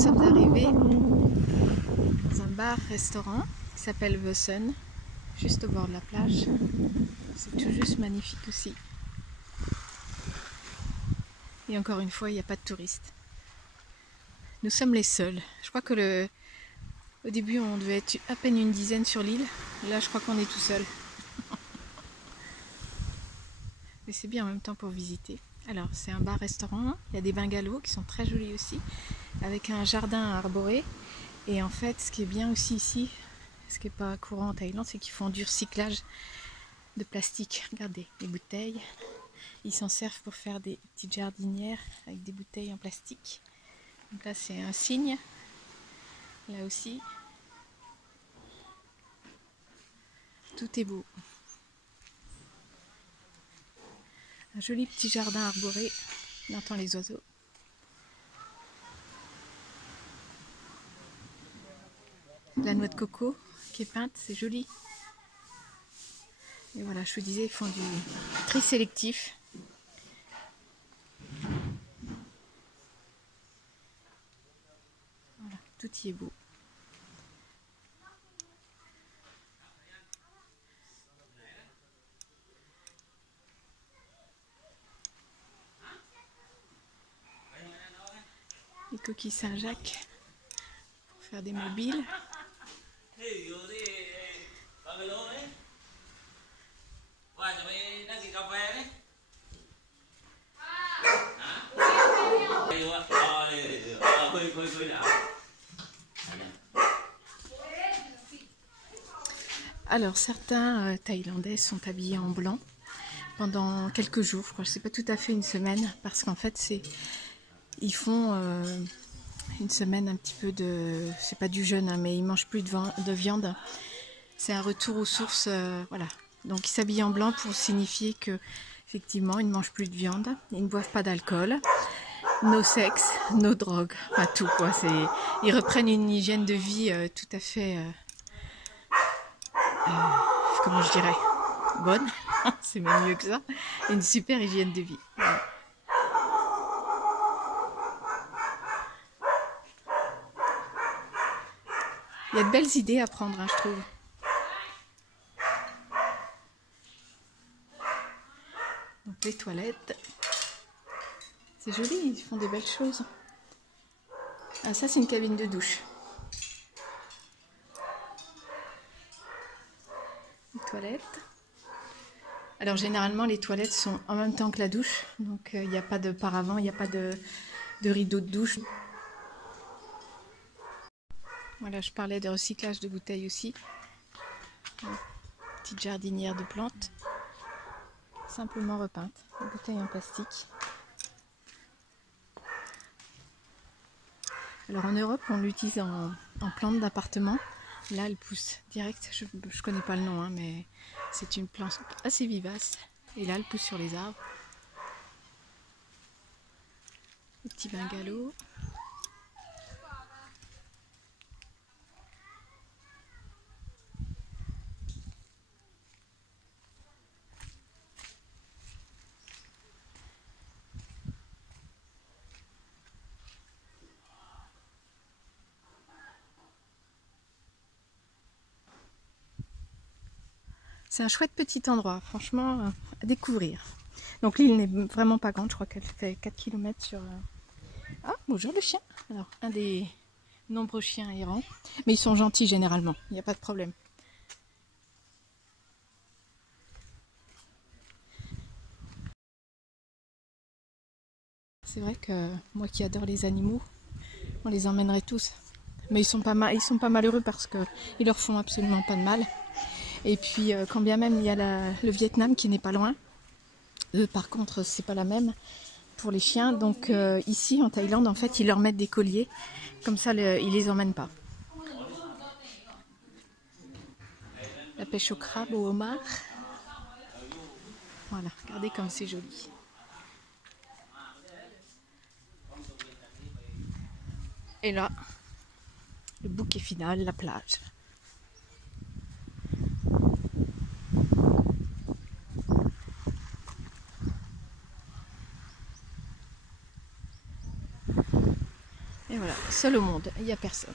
nous sommes arrivés dans un bar-restaurant qui s'appelle The Sun, juste au bord de la plage. C'est tout juste magnifique aussi. Et encore une fois, il n'y a pas de touristes. Nous sommes les seuls. Je crois que au début, on devait être à peine une dizaine sur l'île. Là, je crois qu'on est tout seul. Mais c'est bien en même temps pour visiter. Alors, c'est un bar-restaurant. Il y a des bungalows qui sont très jolis aussi, avec un jardin arboré. Et en fait, ce qui est bien aussi ici, ce qui n'est pas courant en Thaïlande, c'est qu'ils font du recyclage de plastique. Regardez, les bouteilles. Ils s'en servent pour faire des petites jardinières avec des bouteilles en plastique. Donc là, c'est un cygne. Là aussi. Tout est beau. Un joli petit jardin arboré. On entend les oiseaux. La noix de coco qui est peinte, c'est joli. Et voilà, je vous disais, ils font du tri sélectif. Voilà, tout y est beau. Les coquilles Saint-Jacques pour faire des mobiles. Alors certains Thaïlandais sont habillés en blanc pendant quelques jours, je crois, c'est pas tout à fait une semaine, parce qu'en fait ils font une semaine un petit peu de, c'est pas du jeûne, hein, mais ils mangent plus de viande. C'est un retour aux sources, voilà. Donc ils s'habillent en blanc pour signifier que effectivement ils ne mangent plus de viande, ils ne boivent pas d'alcool, no sexe, no drogue, enfin tout quoi. Ils reprennent une hygiène de vie tout à fait, comment je dirais, bonne. C'est même mieux que ça, une super hygiène de vie. Voilà. Il y a de belles idées à prendre, hein, je trouve. Donc les toilettes, c'est joli, ils font des belles choses. Ah, ça c'est une cabine de douche. Les toilettes. Alors généralement les toilettes sont en même temps que la douche, donc il n'y a pas de paravent, il n'y a pas de rideau de douche. Voilà, je parlais de recyclage de bouteilles aussi. Petite jardinière de plantes, simplement repeinte, des bouteilles en plastique. Alors en Europe, on l'utilise en plante d'appartement. Là, elle pousse direct, je ne connais pas le nom, hein, mais c'est une plante assez vivace. Et là, elle pousse sur les arbres. Le petit bungalow. C'est un chouette petit endroit, franchement, à découvrir. Donc l'île n'est vraiment pas grande, je crois qu'elle fait 4 km sur... Ah, bonjour le chien. Alors, un des nombreux chiens errants. Mais ils sont gentils généralement, il n'y a pas de problème. C'est vrai que moi qui adore les animaux, on les emmènerait tous. Mais ils sont pas malheureux parce qu'ils leur font absolument pas de mal. Et puis quand bien même il y a le Vietnam qui n'est pas loin, eux par contre c'est pas la même pour les chiens. Donc ici en Thaïlande en fait ils leur mettent des colliers, comme ça ils les emmènent pas. La pêche au crabe, au homard. Voilà, regardez comme c'est joli. Et là, le bouquet final, la plage. Et voilà, seul au monde, il n'y a personne.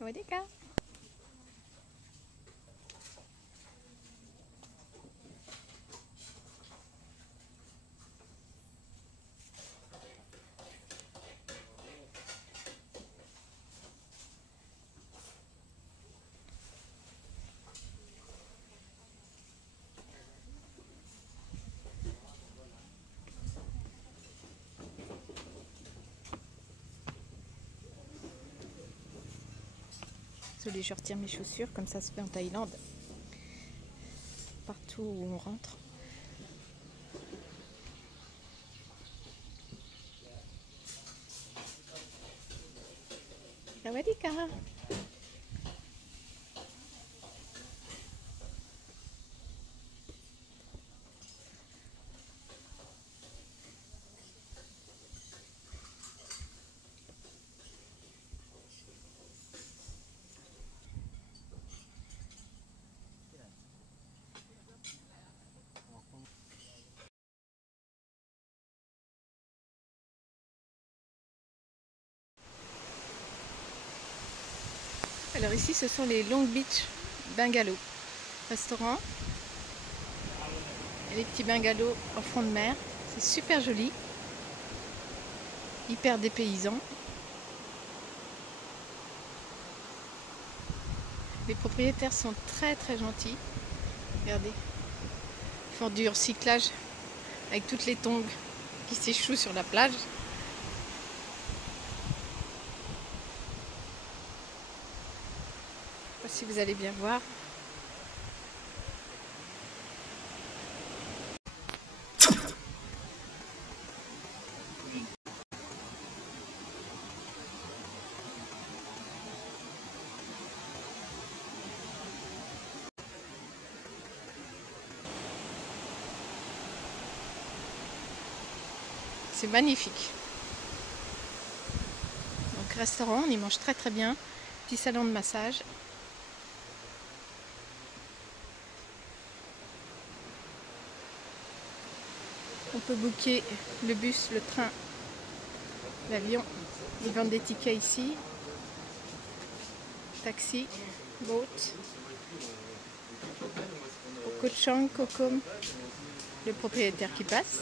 Wadika. Désolée, je retire mes chaussures, comme ça se fait en Thaïlande. Partout où on rentre. Sawadika. Alors ici, ce sont les Long Beach Bungalows. Restaurant. Et les petits bungalows en fond de mer. C'est super joli. Hyper dépaysant. Les propriétaires sont très très gentils. Regardez. Ils font du recyclage avec toutes les tongs qui s'échouent sur la plage. Je ne sais pas si vous allez bien voir. C'est magnifique. Donc restaurant, on y mange très très bien. Petit salon de massage. On peut booker le bus, le train, l'avion. Ils vendent des tickets ici. Taxi, boat. Au Koh Chang, Kokom, le propriétaire qui passe.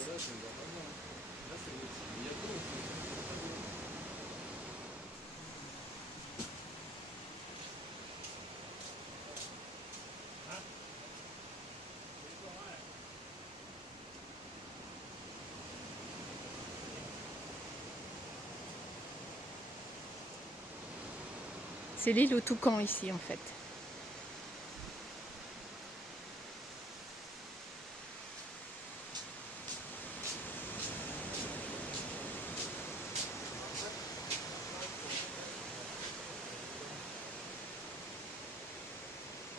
C'est l'île aux toucans ici en fait.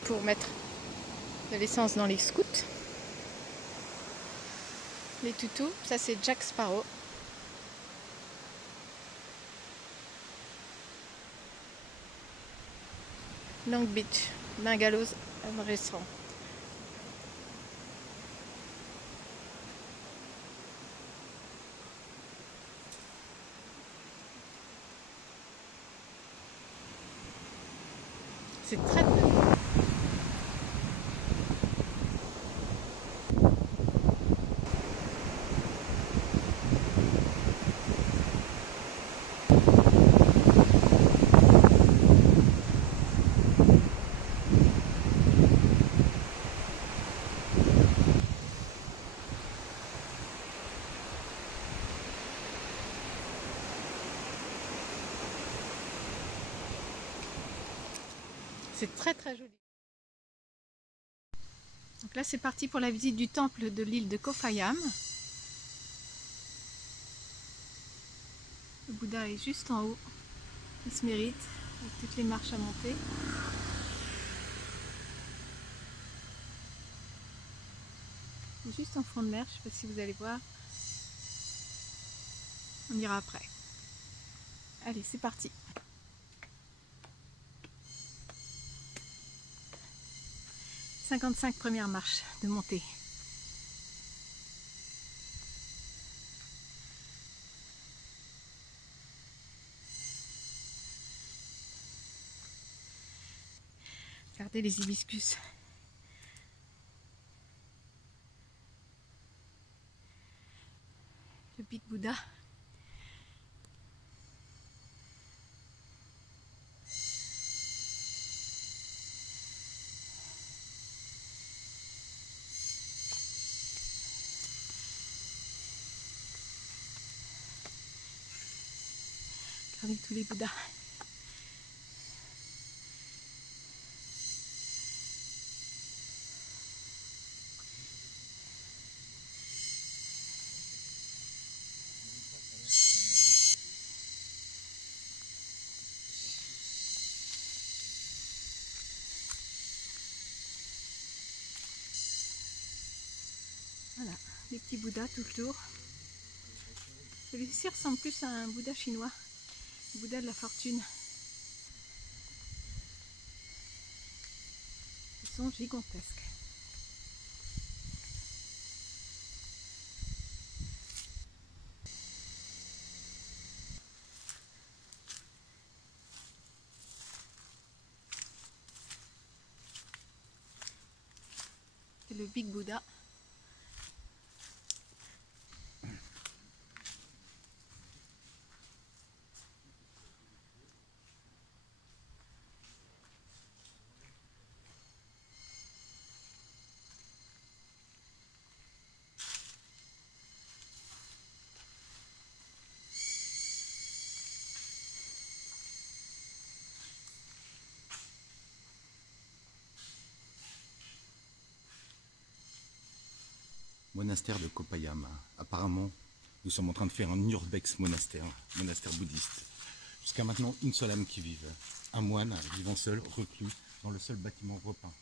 Pour mettre de l'essence dans les scouts. Les toutous, ça c'est Jack Sparrow. Long Beach, Bungalows, un restaurant. C'est très très beau. C'est très très joli. Donc là c'est parti pour la visite du temple de l'île de Koh Phangan. Le Bouddha est juste en haut. Il se mérite avec toutes les marches à monter. C'est juste en fond de mer, je ne sais pas si vous allez voir. On ira après. Allez, c'est parti. 55 premières marches de montée. Regardez les hibiscus. Le Big Buddha. Regardez tous les Bouddhas. Voilà, des petits Bouddhas tout le tour. Celui-ci ressemble plus à un Bouddha chinois, le Bouddha de la fortune. Ils sont gigantesques. C'est le Big Buddha. Monastère de Kopayama. Apparemment, nous sommes en train de faire un urbex monastère bouddhiste. Jusqu'à maintenant, une seule âme qui vive. Un moine vivant seul, reclus, dans le seul bâtiment repeint.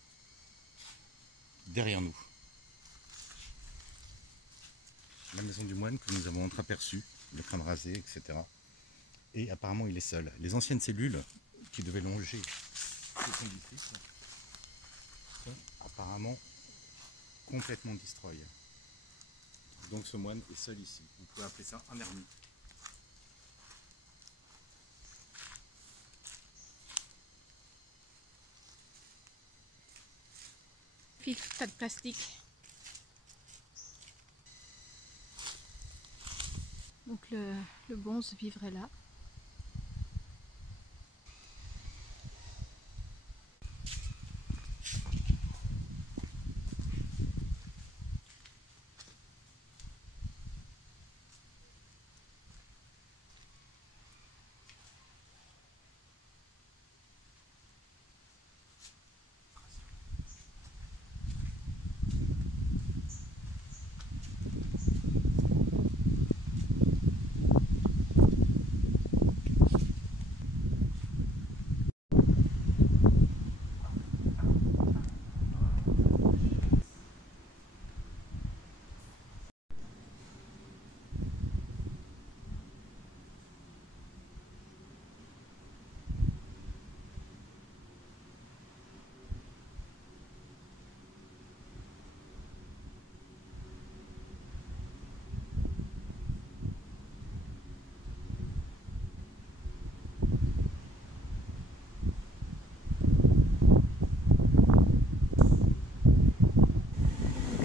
Derrière nous. La maison du moine que nous avons entreaperçue, le crâne rasé, etc. Et apparemment, il est seul. Les anciennes cellules qui devaient longer ce édifice sont apparemment complètement destroyées. Donc ce moine est seul ici. On peut appeler ça un ermite. Tas de plastique. Donc le bonze vivrait là.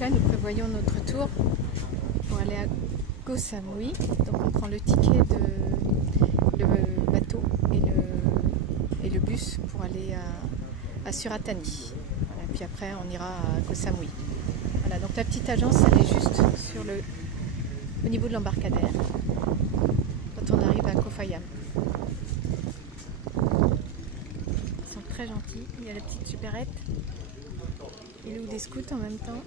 Là, nous prévoyons notre tour pour aller à Koh Samui. Donc on prend le ticket de le bateau et le bus pour aller à Suratani. Voilà, puis après on ira à Koh Samui. Voilà, donc la petite agence elle est juste au niveau de l'embarcadère quand on arrive à Koh Phangan. Ils sont très gentils. Il y a la petite supérette et le ou des scouts en même temps.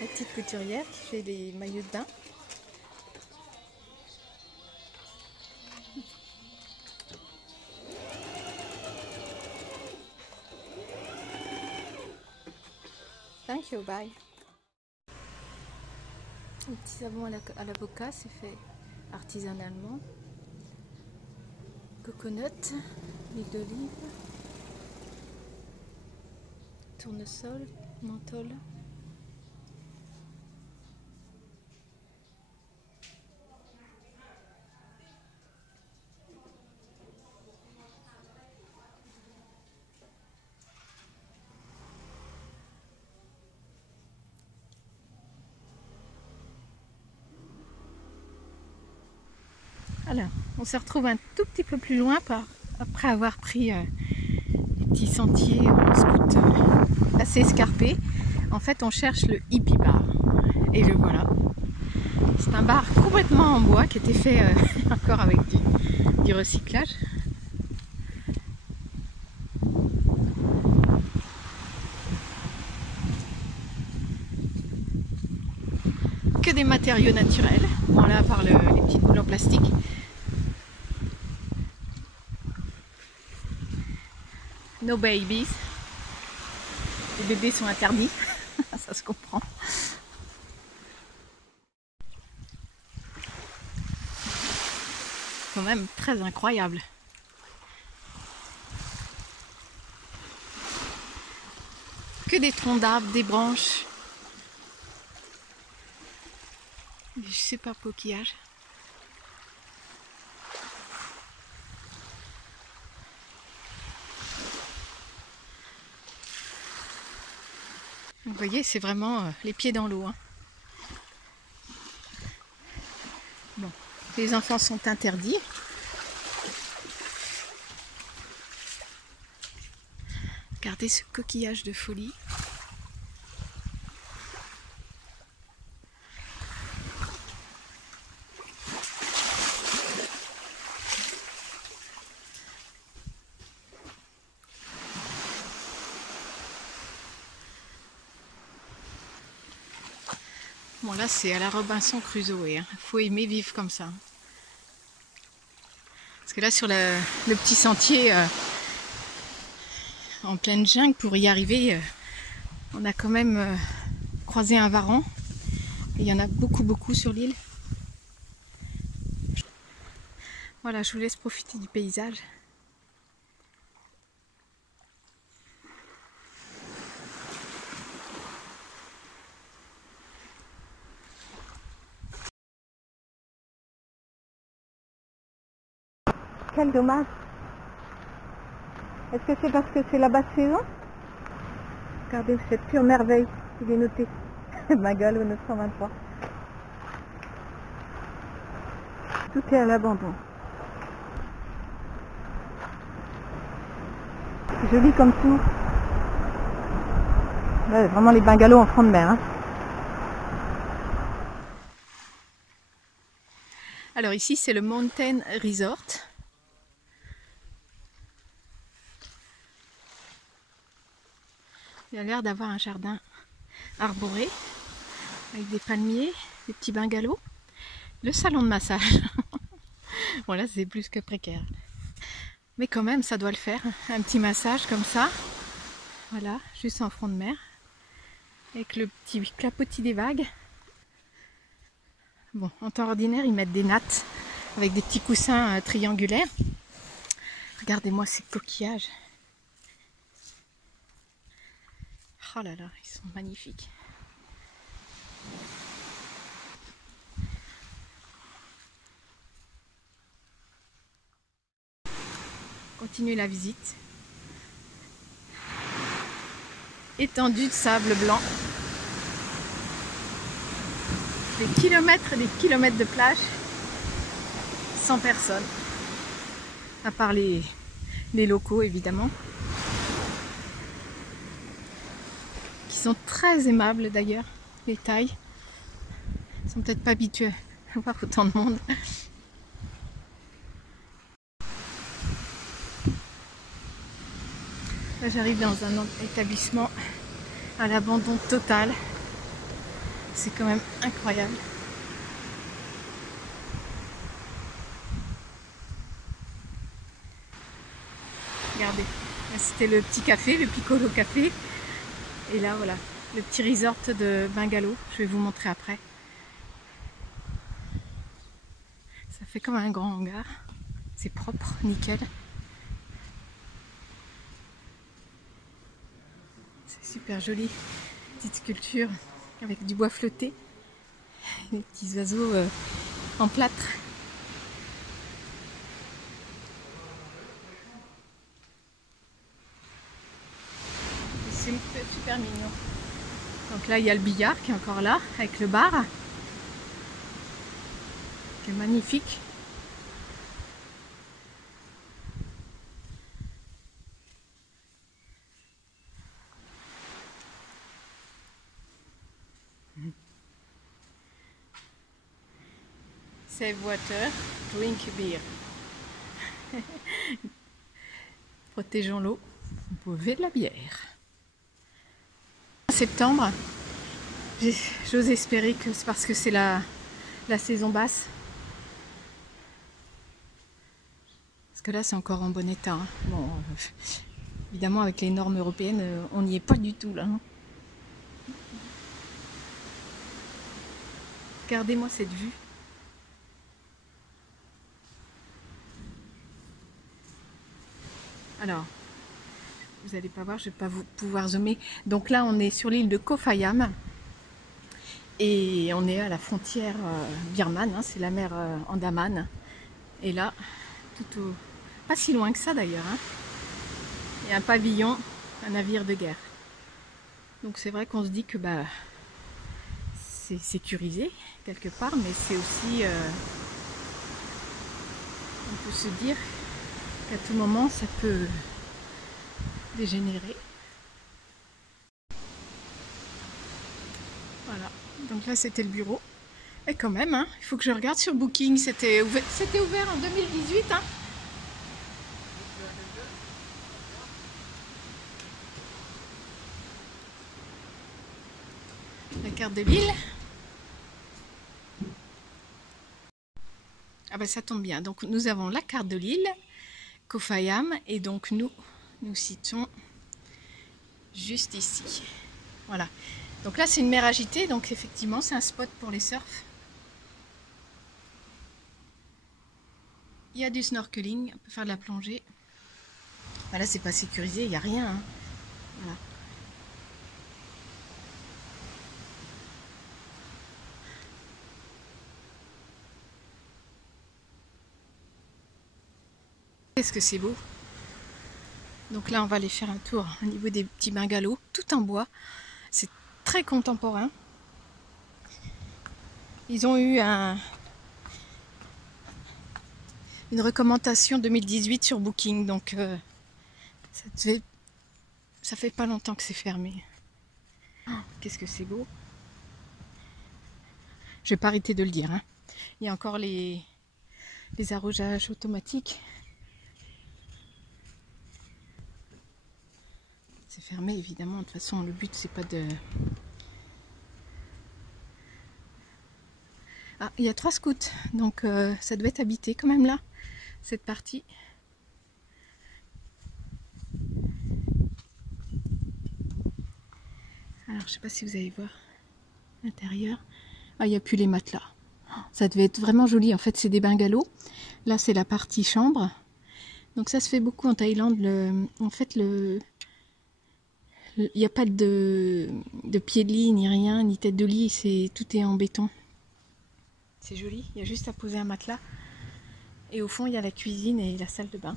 La petite couturière qui fait les maillots de bain. Thank you, bye. Un petit savon à l'avocat, c'est fait artisanalement. Coconut, huile d'olive, tournesol, menthol. Alors, on se retrouve un tout petit peu plus loin après avoir pris des petits sentiers en scout assez escarpés. En fait, on cherche le hippie bar. Et le voilà. C'est un bar complètement en bois qui était fait encore avec du recyclage. Que des matériaux naturels. Voilà, à part les petites boules en plastique. No babies. Les bébés sont interdits. Ça se comprend. Quand même très incroyable. Que des troncs d'arbres, des branches. Des super coquillages. Vous voyez, c'est vraiment les pieds dans l'eau. Hein. Bon, les enfants sont interdits. Regardez ce coquillage de folie. Bon là c'est à la Robinson Crusoe, hein. Faut aimer vivre comme ça. Parce que là sur le petit sentier en pleine jungle, pour y arriver, on a quand même croisé un varan. Et il y en a beaucoup sur l'île. Voilà, je vous laisse profiter du paysage. Quel dommage. Est-ce que c'est parce que c'est la basse saison? Regardez cette pure merveille, il est noté. Bungalow 923. Tout est à l'abandon. C'est joli comme tout. Là, vraiment les bungalows en front de mer. Hein. Alors ici c'est le Mountain Resort. Il a l'air d'avoir un jardin arboré avec des palmiers, des petits bungalows. Le salon de massage. Bon là c'est plus que précaire. Mais quand même ça doit le faire. Un petit massage comme ça. Voilà, juste en front de mer. Avec le petit clapotis des vagues. Bon, en temps ordinaire ils mettent des nattes avec des petits coussins triangulaires. Regardez-moi ces coquillages. Oh là là, ils sont magnifiques. Continue la visite. Étendue de sable blanc. Des kilomètres et des kilomètres de plage. Sans personne. À part les locaux évidemment. Qui sont très aimables d'ailleurs. Les Thaïs. Ils sont peut-être pas habitués à voir autant de monde. Là j'arrive dans un établissement à l'abandon total. C'est quand même incroyable. Regardez, c'était le petit café, le Piccolo Café. Et là voilà, le petit resort de bungalow. Je vais vous montrer après. Ça fait comme un grand hangar. C'est propre, nickel. C'est super joli. Petite sculpture avec du bois flotté. Des petits oiseaux en plâtre. C'est super mignon. Donc là, il y a le billard qui est encore là, avec le bar. Qui est magnifique. Save water, drink beer. Protégeons l'eau, buvez de la bière. En septembre, j'ose espérer que c'est parce que c'est la saison basse. Parce que là, c'est encore en bon état. Hein. Bon, évidemment, avec les normes européennes, on n'y est pas du tout là. Hein. Regardez-moi cette vue. Alors, vous n'allez pas voir, je ne vais pas vous pouvoir zoomer. Donc là, on est sur l'île de Koh Phangan et on est à la frontière birmane, hein, c'est la mer Andaman. Et là, pas si loin que ça d'ailleurs, hein, il y a un pavillon, un navire de guerre. Donc c'est vrai qu'on se dit que bah, c'est sécurisé quelque part, mais c'est aussi, on peut se dire qu'à tout moment ça peut dégénérer. Voilà, donc là c'était le bureau. Et quand même, hein, il faut que je regarde sur Booking, c'était ouvert en 2018. Hein. La carte de l'île. Ah ben ça tombe bien, donc nous avons la carte de l'île, Koh Phangan, et donc nous citons juste ici. Voilà. Donc là c'est une mer agitée, donc effectivement c'est un spot pour les surfs. Il y a du snorkeling, on peut faire de la plongée. Ben là c'est pas sécurisé, il n'y a rien. Hein. Voilà. Qu'est-ce que c'est beau! Donc là on va aller faire un tour au niveau des petits bungalows, tout en bois. C'est très contemporain. Ils ont eu une recommandation 2018 sur Booking, donc ça fait pas longtemps que c'est fermé. Oh, qu'est-ce que c'est beau! Je vais pas arrêter de le dire. Hein. Il y a encore les arrosages automatiques. C'est fermé évidemment, de toute façon le but c'est pas de... Ah, il y a 3 scouts, donc ça devait être habité quand même là, cette partie. Alors je sais pas si vous allez voir l'intérieur. Ah, il n'y a plus les matelas. Ça devait être vraiment joli, en fait c'est des bungalows. Là c'est la partie chambre. Donc ça se fait beaucoup en Thaïlande. En fait il n'y a pas de pied de lit, ni rien, ni tête de lit, tout est en béton. C'est joli, il y a juste à poser un matelas. Et au fond, il y a la cuisine et la salle de bain.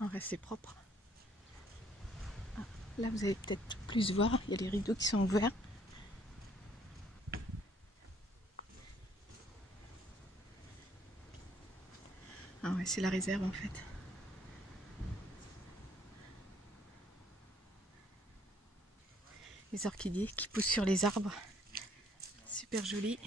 En vrai, c'est propre. Ah, là, vous allez peut-être plus voir, il y a les rideaux qui sont ouverts. Ah ouais, c'est la réserve en fait. Les orchidées qui poussent sur les arbres. Super joli.